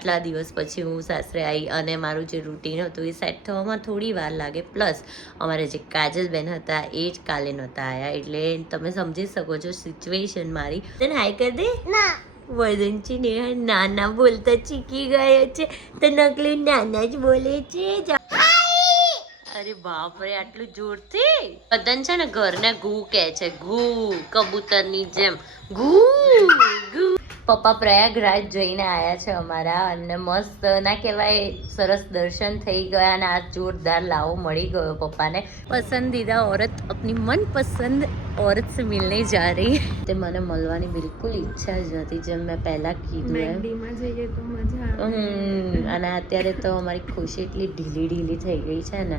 આટલા દિવસ પછી હું સાસરે આવી અને મારું જે રૂટીન હતું એ સેટ થવામાં થોડી વાર લાગે. પ્લસ અમારે જે કાજલબેન હતા એ જ કાલે નહોતા આવ્યા એટલે તમે સમજી શકો છો સિચ્યુએશન મારી. તને હાય કરી દે. ના. વદનચી ને નાના બોલતા ચીકી ગયા છે. તો નકલી નાના જ બોલે છે. અરે બાપ રે આટલું જોરથી? વદન છે ને ઘરને ઘૂ કહે છે. ઘૂ કબૂતરની જેમ. ઘૂ ઘૂ. પપ્પા પ્રયાગરાજ જઈને આવ્યા છે અમારા અને મસ્ત ના કહેવાય સરસ દર્શન થઈ ગયા અને આ જોરદાર લાવો મળી ગયો પપ્પાને. પસંદીદા ઓરત આપની મનપસંદ ઓરત સે મિલને જા રહી તે મને મળવાની બિલકુલ ઈચ્છા જ નથી. જેમ મેં પહેલાં કીધું એમ. અને અત્યારે તો અમારી ખુશી એટલી ઢીલી ઢીલી થઈ ગઈ છે ને.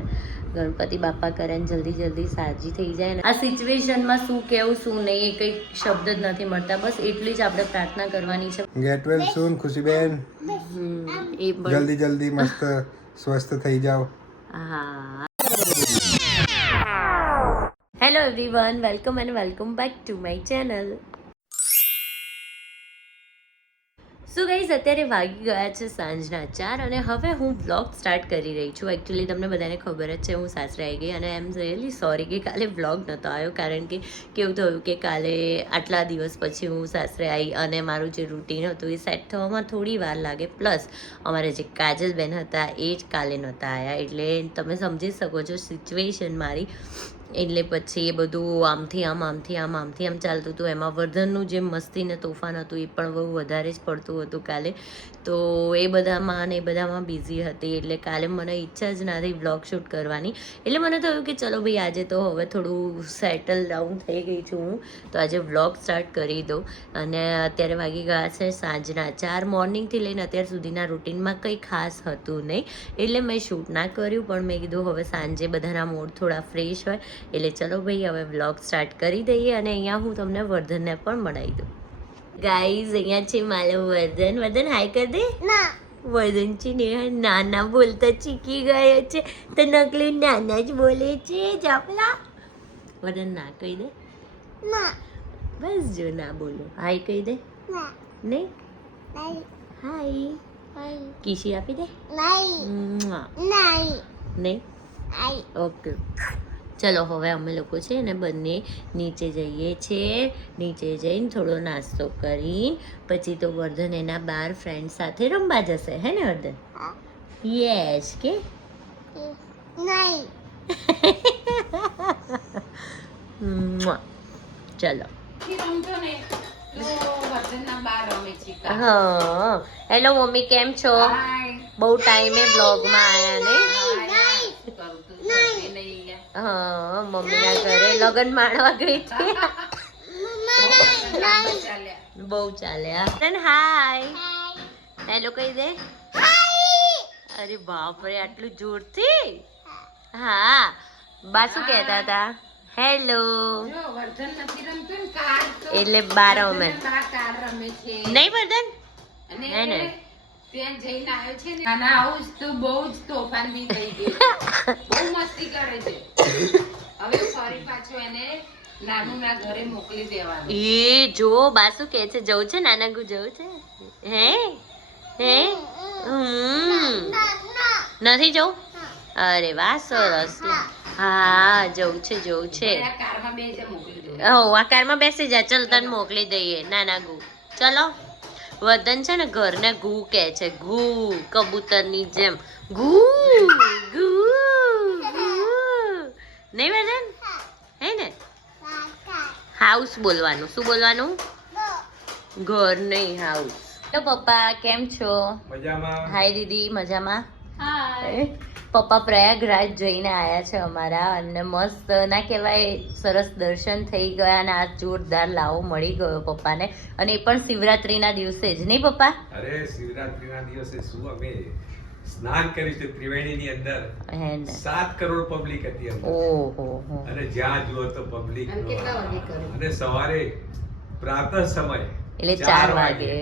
ગણપતિ બાપા કરે ને જલ્દી જલ્દી સાજી થઈ જાય ને. આ સિચ્યુએશનમાં શું કેવું શું નહીં એ કઈ શબ્દ જ નથી મળતા. બસ એટલી જ આપણે પ્રાર્થના કરવાની છે. ગેટ વેલ સૂન ખુશીબેન. એ જલ્દી જલ્દી મસ્ત સ્વસ્થ થઈ જાઓ. હા. Hello everyone welcome and welcome back to my channel so guys અત્યારે વાગી ગયા છે સાંજના ચાર અને હવે હું બ્લોગ સ્ટાર્ટ કરી રહી છું. એકચ્યુઅલી તમને બધાને ખબર જ છે, હું સાસરે આવી ગઈ અને એમ રિયલી સોરી કે કાલે બ્લોગ નહોતો આવ્યો, કારણ કે કેવું થયું કે કાલે આટલા દિવસ પછી હું સાસરે આવી અને મારું જે રૂટીન હતું એ સેટ થવામાં થોડી વાર લાગે. પ્લસ અમારે જે કાજલબેન હતા એ જ કાલે નહોતા આવ્યા એટલે તમે સમજી શકો છો સિચ્યુએશન મારી. એટલે પછી એ બધું આમથી આમ આમથી આમ આમથી આમ ચાલતું હતું. એમાં વર્ધનનું જે મસ્તી ને તોફાન હતું, એ પણ બહુ વધારે જ પડતું હતું કાલે. તો એ બધામાં અને એ બધામાં બિઝી હતી, એટલે કાલે મને ઈચ્છા જ નથી બ્લોગ શૂટ કરવાની. એટલે મને થયું કે ચલો ભાઈ, આજે તો હવે થોડું સેટલ ડાઉન થઈ ગઈ છું હું. તો આજે વ્લોગ સ્ટાર્ટ કરી દઉં. અને અત્યારે વાગી ગયા છે સાંજના ચાર. મોર્નિંગથી લઈને અત્યાર સુધીના રૂટીનમાં કંઈ ખાસ હતું નહીં. એટલે મેં શૂટ ના કર્યું, પણ મેં કીધું હવે સાંજે બધાના મૂડ થોડા ફ્રેશ હોય. એટલે ચલો ભાઈ હવે વ્લોગ સ્ટાર્ટ કરી દઈએ અને અહીંયા હું તમને વર્ધનને પણ મળાવી દઉં. ગાઈઝ અહીંયા છે માલો વર્ધન. વર્ધન હાય કરી દે. ના. વર્ધન છે ને નાના બોલતા ચીકી ગયો છે. તો નકલી નાના જ બોલે છે જપલા વર્ધન ના કહી દે. ના. બસ જો ના બોલો. હાય કહી દે. ના. નહીં? હાય હાય કિસી આપી દે. નહીં નહીં? નહીં ઓકે ચલો હવે અમે લોકો છે ને બંને નીચે જઈએ છીએ નીચે જઈને થોડો નાસ્તો કરી પછી તો વર્ધન એના બાર ફ્રેન્ડ સાથે રમવા જશે હે ને વર્ધન? યસ કે? નહીં. ચલો. હેલો મમ્મી કેમ છો. બહુ ટાઈમે બ્લોગમાં આવ્યા ને કરું તું જોતી નહીં યાર. હા મમ્મીના ઘરે લગ્ન માણવા ગઈ હતી. બહુ ચાલ્યા. હાય. હેલો કહી દે. અરે બાપ રે આટલું જોરથી? હા. બા શું કહેતા હતા? હેલો. એટલે બાર અમે. નહીં વર્ધન? નહીં હે ને? ત્યાં જઈને આવ્યો છે ને નાના આવું જ તો બહુ જ તોફાની થઈ ગયું. બહુ મસ્તી કરે છે. હવે ફરી પાછો એને નાનું ઘરે મોકલી દેવાનું. એ જો બા શું છે જવું છે નાના ગુ જવું છે? હે? હે? હમ. નથી જવું? અરે વાહ સરસ. હા જવું છે જવું છે. આ કારમાં બે મોકલી દે. આ કારમાં બેસી જા ચલ તને મોકલી દઈએ નાના ગુ ચલો. વદન છે ને ઘરને ઘૂ કહે છે. ઘૂ કબૂતરની જેમ. ઘૂ ઘૂ ઘૂ. નહીં વદન હે ને? હાઉસ બોલવાનું. શું બોલવાનું? ઘર નહીં હાઉસ. તો પપ્પા કેમ છો? મજામાં. હાય દીદી. મજામાં? હાય પપ્પા પ્રયાગરાજ જઈને આવ્યા છે અમારા અને મસ્ત ના કહેવાય સરસ દર્શન થઈ ગયા અને આ જોરદાર લાવો મળી ગયો પપ્પાને. અને એ પણ શિવરાત્રીના દિવસે જ નહીં પપ્પા? અરે શિવરાત્રીના દિવસે શું અમે સ્નાન કર્યું છે ત્રિવેણીની અંદર. સાત કરોડ પબ્લિક હતી ઓહો અને જ્યાં જુઓ તો પબ્લિક? અને સવારે પ્રાતઃ સમય એટલે ચાર વાગે.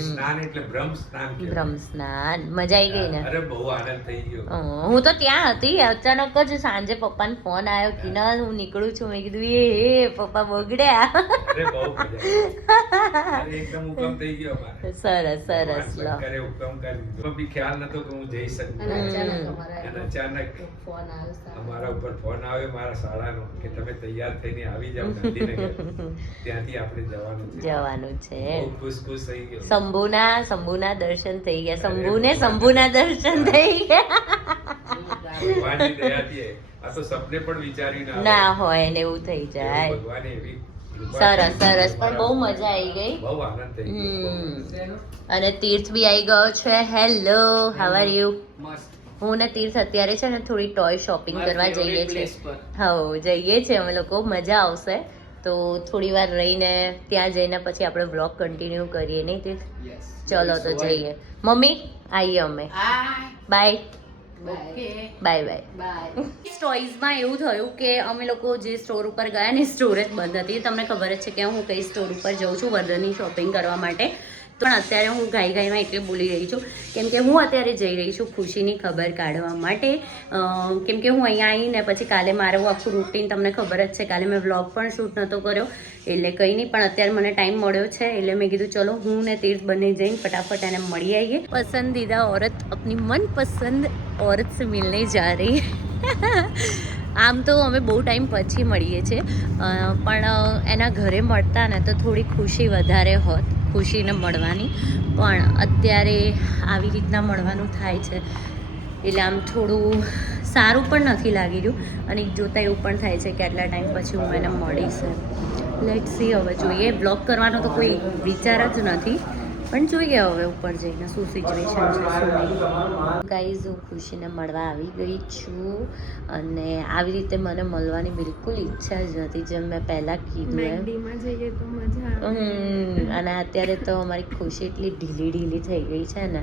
સ્નાન એટલે બ્રહ્મ સ્નાન બ્રહ્મ સ્નાન. મજા આવી ગઈ ને? અરે બહુ આનંદ થઈ ગયો. હું તો ત્યાં હતી. અચાનક જ સાંજે પપ્પાનો ફોન આવ્યો કે ના હું નીકળું છું. મેં કીધું એ હે પપ્પા બગડ્યા. અરે બહુ મજા આવી. અરે એકદમ હુકમ થઈ ગયો સરસ સરસ લો. શંકરે હુકમ કરી બી ખ્યાલ નતો કે હું જઈ શકું. અને અચાનક અમારા ઉપર ફોન આવ્યો મારા શાળાનો કે તમે તૈયાર થઈને આવી જાઓ ગાંધીનગર. ત્યાંથી આપણે જવાનું છે. જવાનું છે. બહુ ખુશ ખુશ થઈ ગયો. શંભુના શંભુના દર્શન થઈ ગયા. શંભુને શંભુના દર્શન થઈ ગયા. ભગવાનની દયાથી આ તો સપને પણ વિચાર્યું ના હોય. ને એવું થઈ જાય. સરસ સરસ. પણ બહુ મજા આવી ગઈ. બહુ આનંદ થઈ ગયો. બહુ. હમ અને તીર્થ બી આવી ગયો છે. હેલો હાવ આર યુ હું ને તીર્થ અત્યારે છે ને થોડી ટોય શોપિંગ કરવા જઈએ છીએ. હા જઈએ છીએ અમે લોકો. મજા આવશે. તો થોડી વાર રહીને ત્યાં જઈને પછી આપણે બ્લોગ કન્ટિન્યુ કરીએ નહીં તે? ચલો તો જઈએ. મમ્મી આવીએ અમે. બાય બાય બાય બાય સ્ટોઈઝમાં એવું થયું કે અમે લોકો જે સ્ટોર ઉપર ગયા ને સ્ટોર જ બંધ હતી. તમને ખબર જ છે કે હું કઈ સ્ટોર ઉપર જઉં છું વર્ધનની શોપિંગ કરવા માટે. પણ અત્યારે હું ગાઈ ગાઈમાં એટલે બોલી રહી છું. કેમ કે હું અત્યારે જઈ રહી છું ખુશીની ખબર કાઢવા માટે. કેમ કે હું અહીંયા આવીને પછી કાલે મારું આખું રૂટીન તમને ખબર જ છે. કાલે મેં વ્લોગ પણ શૂટ નહોતો કર્યો. એટલે કંઈ નહીં, પણ અત્યારે મને ટાઈમ મળ્યો છે. એટલે મેં કીધું, ચલો, હું ને તીર્થ બની જઈને ફટાફટ એને મળી આવીએ. પસંદીદા ઓરત આપની મનપસંદ ઓરત સે મિલને જા રહી આમ તો અમે બહુ ટાઈમ પછી મળીએ છીએ. પણ એના ઘરે મળતા ને તો થોડી ખુશી વધારે હોત ખુશીને મળવાની. પણ અત્યારે આવી રીતના મળવાનું થાય છે. એટલે આમ થોડું સારું પણ નથી લાગી રહ્યું. અને જોતાં એવું પણ થાય છે કે આટલા ટાઈમ પછી હું એને મળીશ. લેટ સી હવે જોઈએ. બ્લોગ કરવાનો તો કોઈ વિચાર જ નથી. પણ જોઈએ હવે ઉપર જઈને શું સિચ્યુએશન છે શું નહીં. ગાઈઝ હું ખુશીને મળવા આવી ગઈ છું અને આવી રીતે મને મળવાની બિલકુલ ઈચ્છા જ નથી જેમ મેં પહેલાં કીધું એમ. અને અત્યારે તો અમારી ખુશી એટલી ઢીલી ઢીલી થઈ ગઈ છે ને.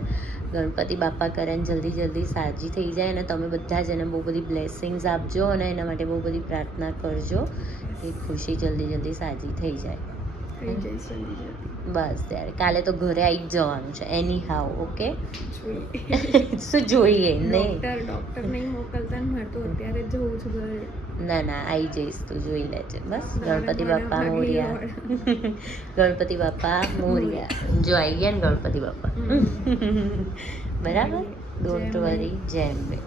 ગણપતિ બાપા કરે જલ્દી જલ્દી સાજી થઈ જાય અને તમે બધા જ એને બહુ બધી બ્લેસિંગ્સ આપજો અને એના માટે બહુ બધી પ્રાર્થના કરજો કે ખુશી જલ્દી જલ્દી સાજી થઈ જાય. થઈ જાય જલ્દી જલ્દી. બસ ત્યારે. કાલે તો ઘરે આવી જ જવાનું છે. એની હાવ ઓકે શું જોઈએ? નહીં. ડોક્ટર ડોક્ટર નહીં મોકલતા ને તો અત્યારે જવું છું ઘરે. ના ના આવી જઈશ તું જોઈ લેજે. બસ ગણપતિ બાપા મોરિયા. ગણપતિ બાપા મોરિયા. જો આવી ગયા ને ગણપતિ બાપા. બરાબર? ડોન્ટ વરી જેમ બે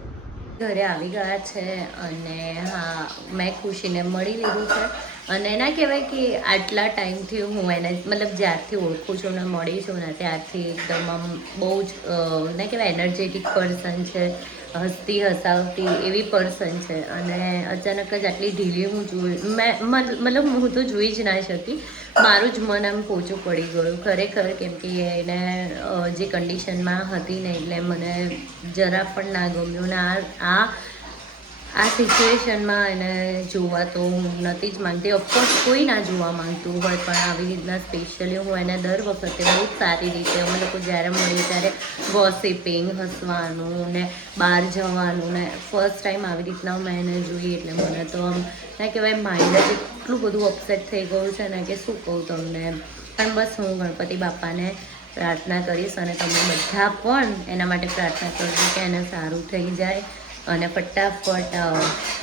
ઘરે આવી ગયા છે અને હા મેં ખુશીને મળી લીધું છે. અને ના કહેવાય કે આટલા ટાઈમથી હું એને, મતલબ જ્યારથી ઓળખું છું ને મળી છું ને ત્યારથી એકદમ આમ બહુ જ ના કહેવાય એનર્જેટિક પર્સન છે, હસતી હસાવતી એવી પર્સન છે. અને અચાનક જ આટલી ઢીલી હું જોઈ, મેં મતલબ હું તો જોઈ જ ના શકી. મારું જ મન આમ પોચું પડી ગયું. ખરેખર કેમ કે એને જે કન્ડિશનમાં હતી ને એટલે મને જરા પણ ના ગમ્યું ને આ આ સિચ્યુએશનમાં એને જોવા તો હું નથી જ માંગતી ઓફકોર્સ કોઈ ના જોવા માંગતું હોય, પણ આવી રીતના સ્પેશિયલી હું એને દર વખતે બહુ સારી રીતે, અમે લોકો જ્યારે મળીએ ત્યારે ગોસિપિંગ હસવાનું ને બહાર જવાનું ને ફર્સ્ટ ટાઈમ આવી રીતના મેં એને જોઈ એટલે મને તો આમ, ના કહેવાય માઇન્ડ જ એટલું બધું અપસેટ થઈ ગયું છે ને કે શું કહું તમને. પણ બસ હું ગણપતિ બાપાને પ્રાર્થના કરીશ અને તમે બધા પણ એના માટે પ્રાર્થના કરજો કે એને સારું થઈ જાય. અને ફટાફટ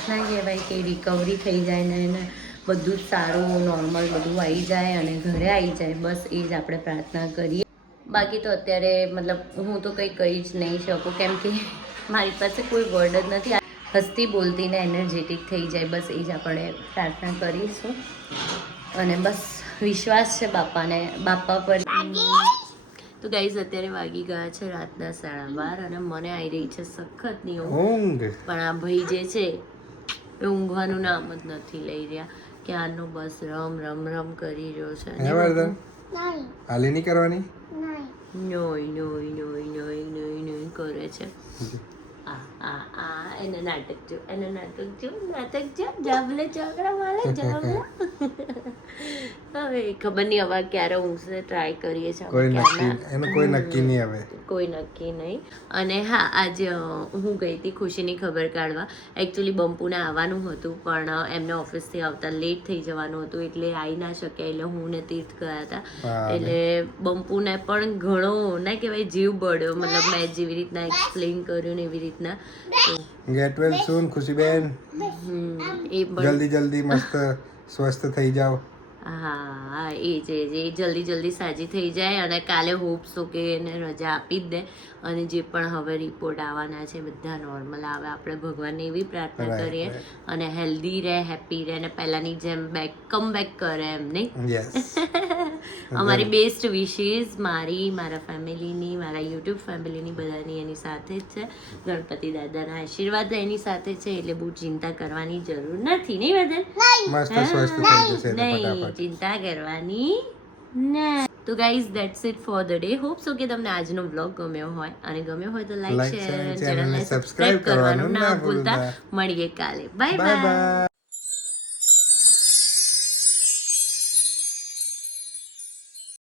ના કહેવાય કે રિકવરી થઈ જાય ને એને બધું જ સારું નોર્મલ બધું આવી જાય અને ઘરે આવી જાય. બસ એ જ આપણે પ્રાર્થના કરીએ. બાકી તો અત્યારે મતલબ હું તો કંઈ કહી જ નહીં શકું, કેમ કે મારી પાસે કોઈ વર્ડ જ નથી. હસતી બોલતીને એનર્જેટિક થઈ જાય, બસ એ જ આપણે પ્રાર્થના કરીશું. અને બસ વિશ્વાસ છે બાપાને, બાપા પર. તો ગાઈઝ અત્યારે વાગી ગયા છે રાતના સાડા બાર અને મને આવી રહી છે સખતની ઊંઘ. પણ આ ભાઈ જે છે એ ઊંઘવાનું નામ જ નથી લઈ રહ્યા. ક્યારનો બસ રમ રમ રમ કરી રહ્યો છે. હાલી નહીં કરવાની? નહીં. નોય નોય નોય નોય નોય નોય કરે છે. આ આ આ એને નાટક જો એને નાટક જો નાટક જો જાબલે ચોકડા માલે જાબલા હવે ખબર નહીં હવે ક્યારે ઊંઘશે ટ્રાય કરીએ છીએ કોઈ નક્કી એનું કોઈ નક્કી નહીં હવે. કોઈ નક્કી નહીં. અને હા આજે હું ગઈ હતી ખુશીની ખબર કાઢવા. એકચ્યુઅલી બંપુને આવવાનું હતું પણ એમને ઓફિસથી આવતા લેટ થઈ જવાનું હતું એટલે આવી ના શક્યા એટલે હું ને તીર્થ ગયા હતા. એટલે બંપુને પણ ઘણો ના કહેવાય જીવ બળ્યો. મતલબ મેં જેવી રીતના એક્સપ્લેન કર્યું ને એવી રીતના. ગેટ વેલ સૂન ખુશીબેન. એ જલ્દી જલ્દી મસ્ત સ્વસ્થ થઈ જાઓ. હા એ જ એ જ એ જલ્દી જલ્દી સાજી થઈ જાય અને કાલે હોપ સો કે એને રજા આપી જ દે. અને જે પણ હવે રિપોર્ટ આવવાના છે બધા નોર્મલ આવે. આપણે ભગવાનને એવી પ્રાર્થના કરીએ અને હેલ્ધી રહે હેપી રહે અને પહેલાંની જેમ બેક કમ બેક કરે એમ નહીં? અમારી બેસ્ટ વિશીસ મારી મારા ફેમિલીની મારા યુટ્યુબ ફેમિલીની બધાની એની સાથે જ છે. ગણપતિ દાદાના આશીર્વાદ એની સાથે છે એટલે બહુ ચિંતા કરવાની જરૂર નથી. નહીં બદલ નહીં. ચિંતા કરવાની ના. તો guys that's it for the day hope so કે તમને આજનો વ્લોગ ગમ્યો હોય. અને ગમ્યો હોય તો લાઈક શેર અને ચેનલને સબસ્ક્રાઇબ કરવાનું ના ભૂલતા. મળીએ કાલે. Bye bye